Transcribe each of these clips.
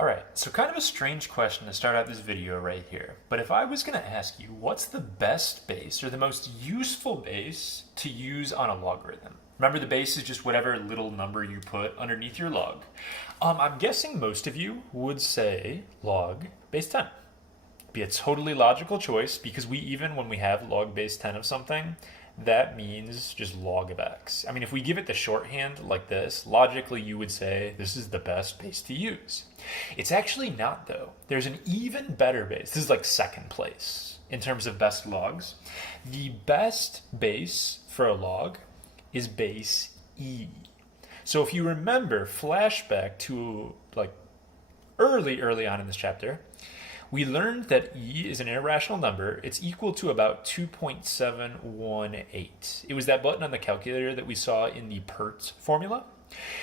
All right, so kind of a strange question to start out this video right here, but if I was going to ask you what's the best base or the most useful base to use on a logarithm? Remember, the base is just whatever little number you put underneath your log. I'm guessing most of you would say log base 10. Be a totally logical choice because when we have log base 10 of something, that means just log of x. I mean, if we give it the shorthand like this, logically you would say this is the best base to use. It's actually not, though. There's an even better base. This is like second place in terms of best logs. The best base for a log is base e. So if you remember, flashback to like early on in this chapter, we learned that e is an irrational number. It's equal to about 2.718. It was that button on the calculator that we saw in the PERT formula.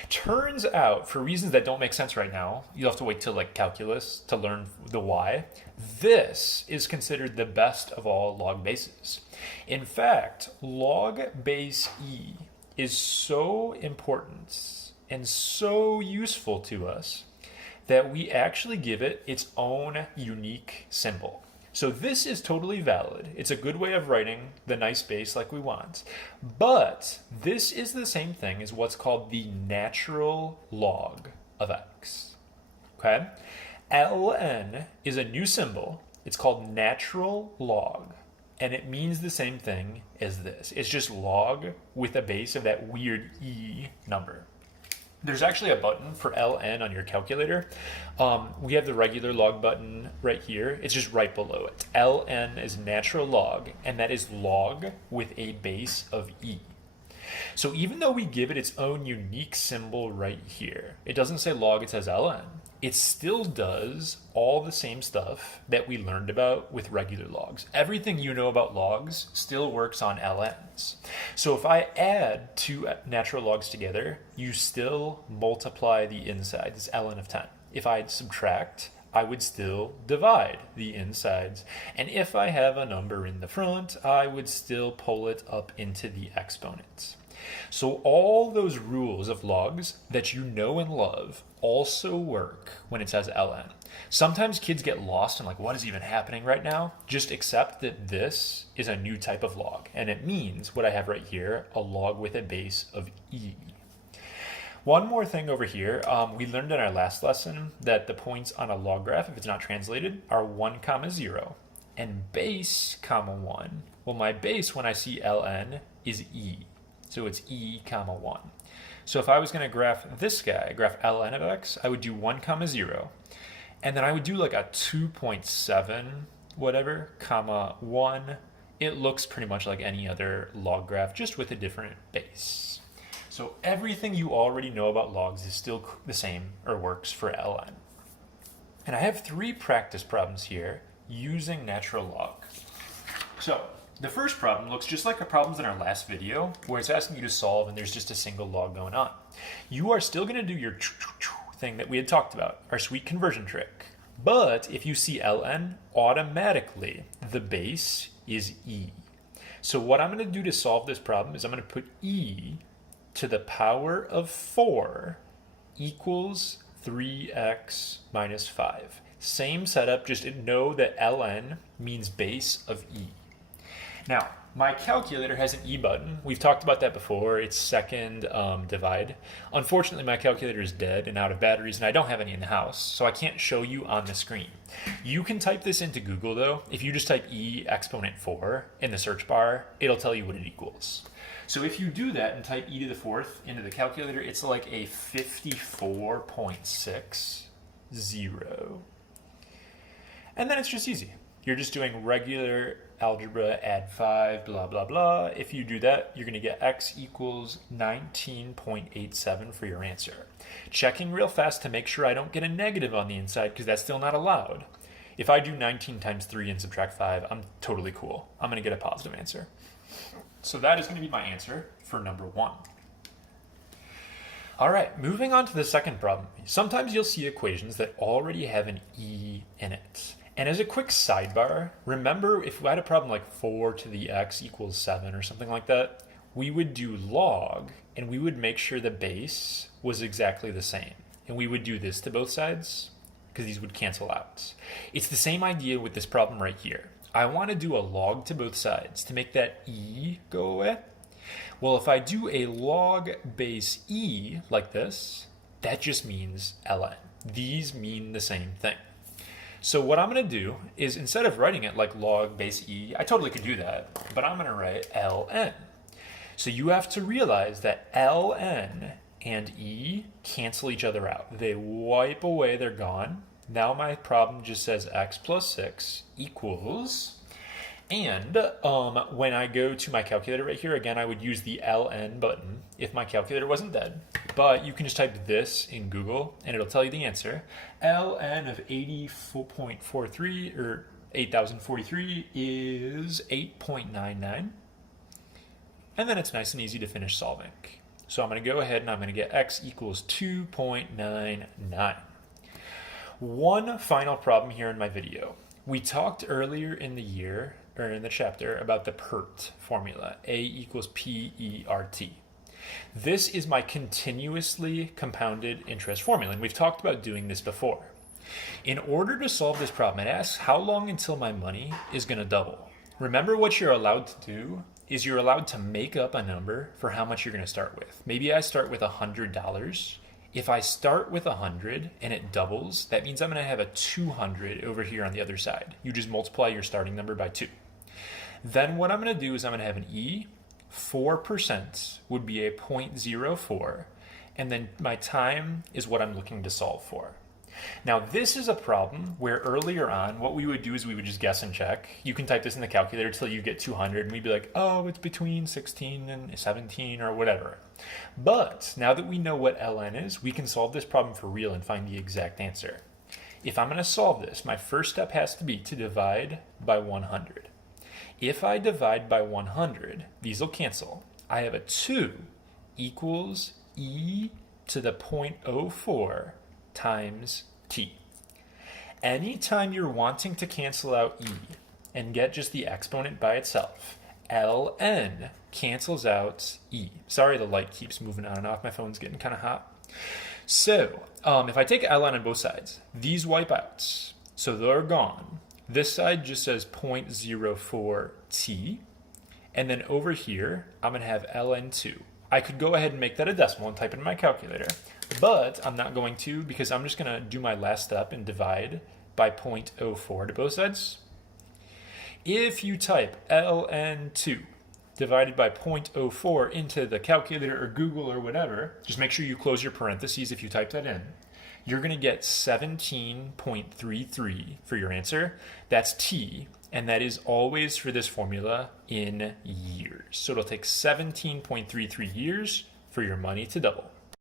Turns out, for reasons that don't make sense right now, you'll have to wait till like calculus to learn the why, this is considered the best of all log bases. In fact, log base e is so important and so useful to us that we actually give it its own unique symbol. So this is totally valid. It's a good way of writing the nice base like we want. But this is the same thing as what's called the natural log of x. Okay? ln is a new symbol. It's called natural log. And it means the same thing as this. It's just log with a base of that weird e number. There's actually a button for ln on your calculator. We have the regular log button right here. It's just right below it. ln is natural log, and that is log with a base of e. So even though we give it its own unique symbol right here, it doesn't say log, it says ln. It still does all the same stuff that we learned about with regular logs. Everything you know about logs still works on ln's. So if I add two natural logs together, you still multiply the inside. It's ln of 10. If I subtract, I would still divide the insides. And if I have a number in the front, I would still pull it up into the exponents. So all those rules of logs that you know and love also work when it says ln. Sometimes kids get lost and like, what is even happening right now? Just accept that this is a new type of log, and it means what I have right here, a log with a base of e. One more thing over here, we learned in our last lesson that the points on a log graph, if it's not translated, are 1, 0, and base, 1. Well, my base when I see ln is e. So it's e, 1. So if I was going to graph this guy, graph ln of x, I would do 1, 0. And then I would do like a 2.7 whatever, 1. It looks pretty much like any other log graph, just with a different base. So everything you already know about logs is still the same or works for ln. And I have 3 practice problems here using natural log. So the first problem looks just like the problems in our last video, where it's asking you to solve and there's just a single log going on. You are still going to do your thing that we had talked about, our sweet conversion trick. But if you see ln, automatically the base is e. So what I'm going to do to solve this problem is I'm going to put e to the power of 4 equals 3x minus 5. Same setup, just know that ln means base of e. Now, my calculator has an e button. We've talked about that before. It's second divide. Unfortunately, my calculator is dead and out of batteries, and I don't have any in the house, so I can't show you on the screen. You can type this into Google, though. If you just type e exponent 4 in the search bar, it'll tell you what it equals. So if you do that and type e to the 4th into the calculator, it's like a 54.60. And then it's just easy. You're just doing regular algebra, add 5, blah, blah, blah. If you do that, you're going to get x equals 19.87 for your answer. Checking real fast to make sure I don't get a negative on the inside, because that's still not allowed. If I do 19 times 3 and subtract 5, I'm totally cool. I'm going to get a positive answer. So that is going to be my answer for number 1. All right, moving on to the second problem. Sometimes you'll see equations that already have an e in it. And as a quick sidebar, remember if we had a problem like 4 to the x equals 7 or something like that, we would do log and we would make sure the base was exactly the same. And we would do this to both sides. because these would cancel out. It's the same idea with this problem right here. I want to do a log to both sides to make that e go away. Well, if I do a log base e like this, that just means ln. These mean the same thing. So what I'm going to do is, instead of writing it like log base e, I totally could do that, but I'm going to write ln. So you have to realize that ln and e cancel each other out. They wipe away, they're gone. Now my problem just says x plus 6 equals, and when I go to my calculator right here, again, I would use the ln button if my calculator wasn't dead. But you can just type this in Google and it'll tell you the answer. ln of 80.43 or 8043 is 8.99. And then it's nice and easy to finish solving. So I'm going to go ahead and I'm going to get x equals 2.99. One final problem here in my video. We talked earlier in the year, or in the chapter, about the PERT formula, A equals PERT. This is my continuously compounded interest formula, and we've talked about doing this before. In order to solve this problem, it asks how long until my money is going to double. Remember, what you're allowed to do is you're allowed to make up a number for how much you're going to start with. Maybe I start with $100. If I start with 100 and it doubles, that means I'm going to have a 200 over here on the other side. You just multiply your starting number by 2. Then what I'm going to do is I'm going to have an e. 4% would be a 0.04, and then my time is what I'm looking to solve for. Now, this is a problem where earlier on, what we would do is we would just guess and check. You can type this in the calculator till you get 200, and we'd be like, oh, it's between 16 and 17 or whatever. But now that we know what ln is, we can solve this problem for real and find the exact answer. If I'm going to solve this, my first step has to be to divide by 100. If I divide by 100, these will cancel. I have a 2 equals e to the 0.04 times t. Anytime you're wanting to cancel out e and get just the exponent by itself, ln cancels out e. Sorry, the light keeps moving on and off. My phone's getting kind of hot. So if I take ln on both sides, these wipe out. So they're gone. This side just says 0.04 t. And then over here, I'm going to have ln2. I could go ahead and make that a decimal and type it in my calculator, but I'm not going to, because I'm just going to do my last step and divide by 0.04 to both sides. If you type ln2 divided by 0.04 into the calculator or Google or whatever, just make sure you close your parentheses if you type that in. You're going to get 17.33 for your answer. That's t, and that is always for this formula in years. So it'll take 17.33 years for your money to double.